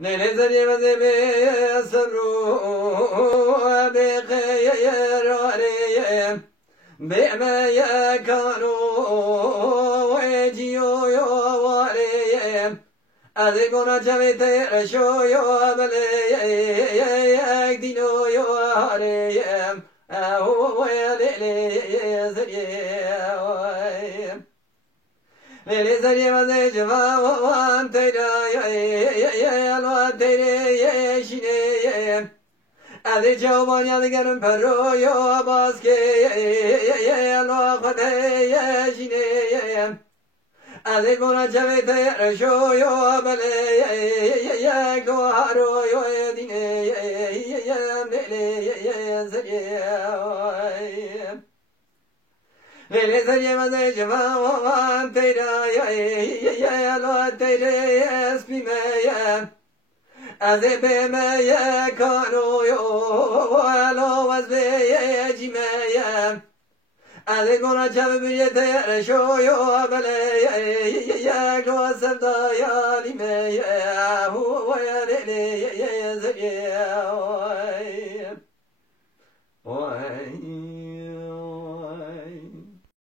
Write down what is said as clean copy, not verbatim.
نلزری وزبی سرو بخیر آریم بیم یکانو ویجیو یو واریم از گنا جمیت رشو یو بلی یک دینو یو آریم او ویلی زریم ليزري وزجوا وانترا يا الواتري شيني أذي جوان يذكرن برو يا باسكي يا الواتري شيني أذي كنا جبت رشو يا بلي يا كوارو يا ديني يا بلي يا زري ليزري وزجوا وانترا يا الواتري اسبيميا أذي بميا كانوا يولو وزبي جيميا أذي كنا جبت رشو يا بلي يا كوسبدا يا ليميا هو يا ليزري